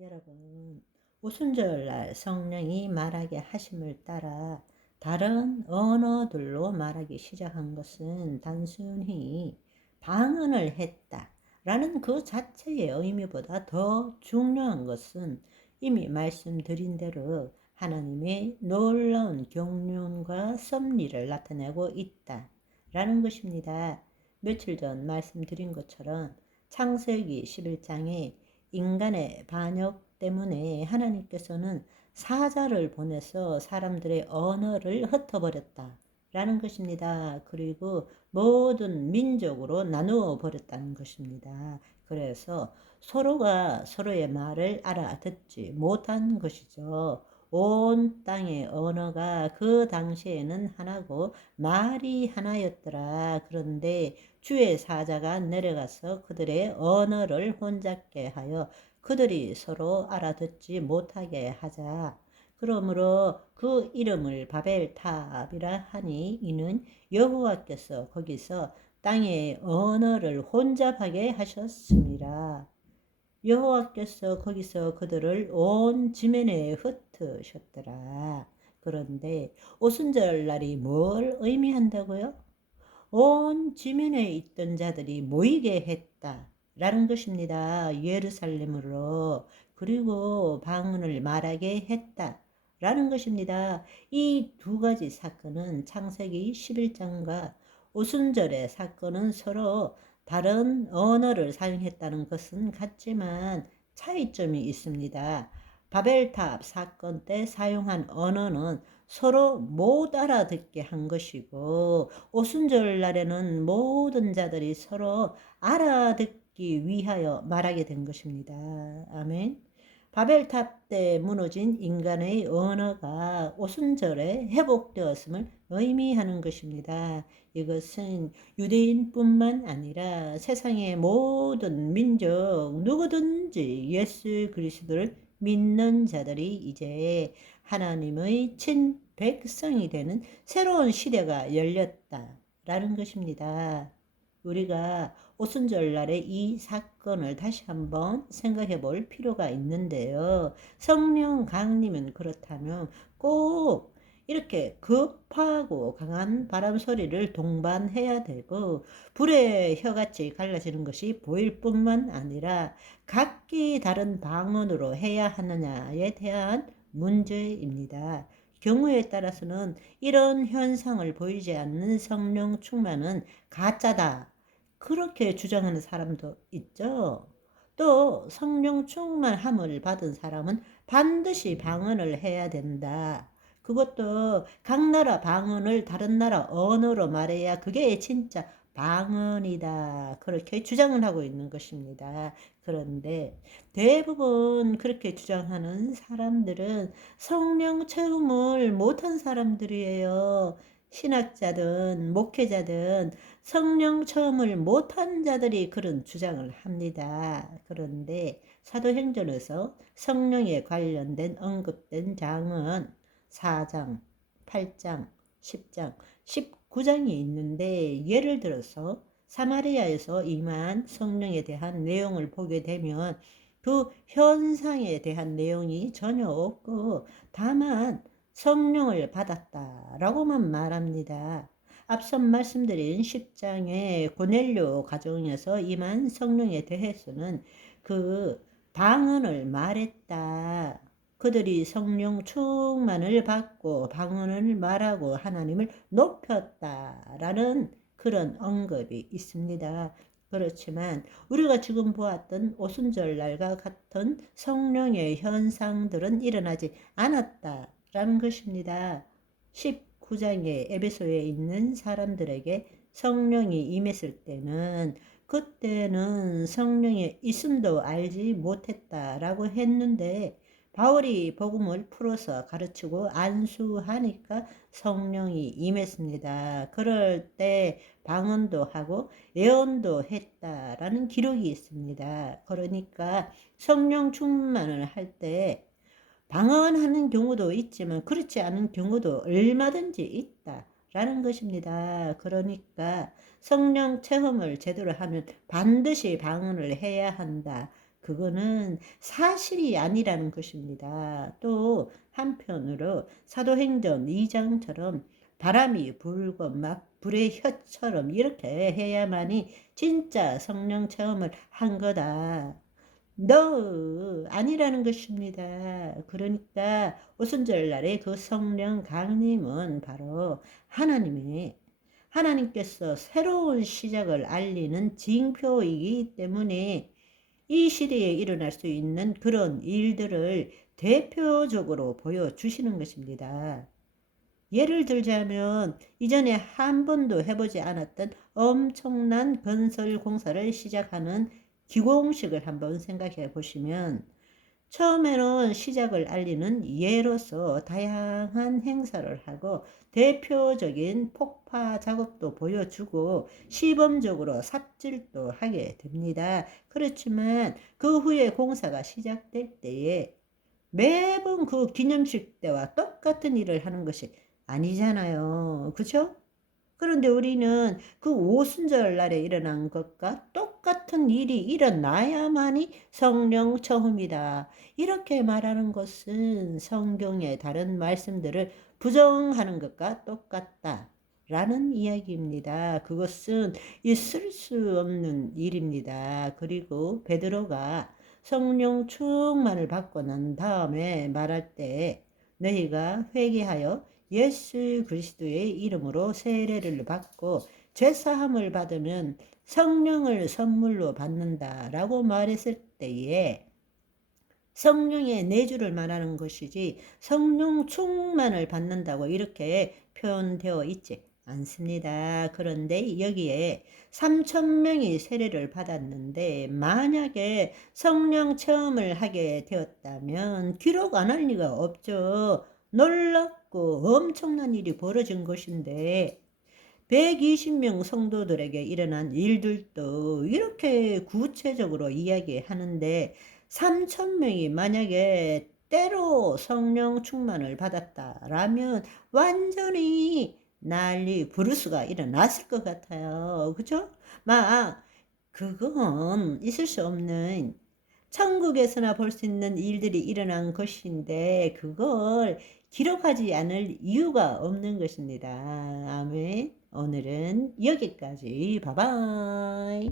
여러분, 오순절날 성령이 말하게 하심을 따라 다른 언어들로 말하기 시작한 것은 단순히 방언을 했다 라는 그 자체의 의미보다 더 중요한 것은 이미 말씀드린 대로 하나님의 놀라운 경륜과 섭리를 나타내고 있다 라는 것입니다. 며칠 전 말씀드린 것처럼 창세기 11장에 인간의 반역 때문에 하나님께서는 사자를 보내서 사람들의 언어를 흩어버렸다 라는 것입니다. 그리고 모든 민족으로 나누어 버렸다는 것입니다. 그래서 서로가 서로의 말을 알아듣지 못한 것이죠. 온 땅의 언어가 그 당시에는 하나고 말이 하나였더라. 그런데 주의 사자가 내려가서 그들의 언어를 혼잡게 하여 그들이 서로 알아듣지 못하게 하자. 그러므로 그 이름을 바벨탑이라 하니 이는 여호와께서 거기서 땅의 언어를 혼잡하게 하셨습니다. 여호와께서 거기서 그들을 온 지면에 흩으셨더라. 그런데 오순절 날이 뭘 의미한다고요? 온 지면에 있던 자들이 모이게 했다 라는 것입니다. 예루살렘으로. 그리고 방언을 말하게 했다 라는 것입니다. 이 두 가지 사건은 창세기 11장과 오순절의 사건은 서로 다른 언어를 사용했다는 것은 같지만 차이점이 있습니다. 바벨탑 사건 때 사용한 언어는 서로 못 알아듣게 한 것이고, 오순절 날에는 모든 자들이 서로 알아듣기 위하여 말하게 된 것입니다. 아멘. 바벨탑 때 무너진 인간의 언어가 오순절에 회복되었음을 의미하는 것입니다. 이것은 유대인뿐만 아니라 세상의 모든 민족 누구든지 예수 그리스도를 믿는 자들이 이제 하나님의 친 백성이 되는 새로운 시대가 열렸다라는 것입니다. 우리가 오순절 날의 이 사건을 다시 한번 생각해 볼 필요가 있는데요. 성령 강림은 그렇다면 꼭 이렇게 급하고 강한 바람 소리를 동반해야 되고, 불의 혀같이 갈라지는 것이 보일 뿐만 아니라 각기 다른 방언으로 해야 하느냐에 대한 문제입니다. 경우에 따라서는 이런 현상을 보이지 않는 성령 충만은 가짜다, 그렇게 주장하는 사람도 있죠. 또 성령 충만함을 받은 사람은 반드시 방언을 해야 된다. 그것도 각 나라 방언을 다른 나라 언어로 말해야 그게 진짜 방언이다, 그렇게 주장을 하고 있는 것입니다. 그런데 대부분 그렇게 주장하는 사람들은 성령 체험을 못한 사람들이에요. 신학자든 목회자든 성령 체험을 못한 자들이 그런 주장을 합니다. 그런데 사도행전에서 성령에 관련된 언급된 장은 4장, 8장, 10장, 19장이 있는데, 예를 들어서 사마리아에서 임한 성령에 대한 내용을 보게 되면 그 현상에 대한 내용이 전혀 없고 다만 성령을 받았다라고만 말합니다. 앞서 말씀드린 10장의 고넬료 가정에서 임한 성령에 대해서는 그 방언을 말했다, 그들이 성령 충만을 받고 방언을 말하고 하나님을 높였다라는 그런 언급이 있습니다. 그렇지만 우리가 지금 보았던 오순절 날과 같은 성령의 현상들은 일어나지 않았다라는 것입니다. 19장의 에베소에 있는 사람들에게 성령이 임했을 때는 그때는 성령의 있음도 알지 못했다라고 했는데, 바울이 복음을 풀어서 가르치고 안수하니까 성령이 임했습니다. 그럴 때 방언도 하고 예언도 했다라는 기록이 있습니다. 그러니까 성령 충만을 할 때 방언하는 경우도 있지만 그렇지 않은 경우도 얼마든지 있다라는 것입니다. 그러니까 성령 체험을 제대로 하면 반드시 방언을 해야 한다, 그거는 사실이 아니라는 것입니다. 또 한편으로 사도행전 2장처럼 바람이 불고 막 불의 혀처럼 이렇게 해야만이 진짜 성령 체험을 한 거다. 너 아니라는 것입니다. 그러니까 오순절 날의 그 성령 강림은 바로 하나님께서 새로운 시작을 알리는 징표이기 때문에 이 시대에 일어날 수 있는 그런 일들을 대표적으로 보여주시는 것입니다. 예를 들자면 이전에 한 번도 해보지 않았던 엄청난 건설 공사를 시작하는 기공식을 한번 생각해 보시면 처음에는 시작을 알리는 예로서 다양한 행사를 하고 대표적인 폭파 작업도 보여주고 시범적으로 삽질도 하게 됩니다. 그렇지만 그 후에 공사가 시작될 때에 매번 그 기념식 때와 똑같은 일을 하는 것이 아니잖아요. 그죠? 그런데 우리는 그 오순절 날에 일어난 것과 똑같은 일이 일어나야만이 성령 처음이다. 이렇게 말하는 것은 성경의 다른 말씀들을 부정하는 것과 똑같다. 라는 이야기입니다. 그것은 있을 수 없는 일입니다. 그리고 베드로가 성령 충만을 받고 난 다음에 말할 때 너희가 회개하여 예수 그리스도의 이름으로 세례를 받고 죄사함을 받으면 성령을 선물로 받는다라고 말했을 때에 성령의 내주를 말하는 것이지 성령 충만을 받는다고 이렇게 표현되어 있지 않습니다. 그런데 여기에 3,000명이 세례를 받았는데 만약에 성령 체험을 하게 되었다면 기록 안 할 리가 없죠. 놀랍고 엄청난 일이 벌어진 것인데 120명 성도들에게 일어난 일들도 이렇게 구체적으로 이야기하는데 3,000명이 만약에 때로 성령 충만을 받았다라면 완전히 난리 부르스가 일어났을 것 같아요. 그죠? 막 그건 있을 수 없는 천국에서나 볼 수 있는 일들이 일어난 것인데 그걸 기록하지 않을 이유가 없는 것입니다. 아멘. 오늘은 여기까지. 바이바이.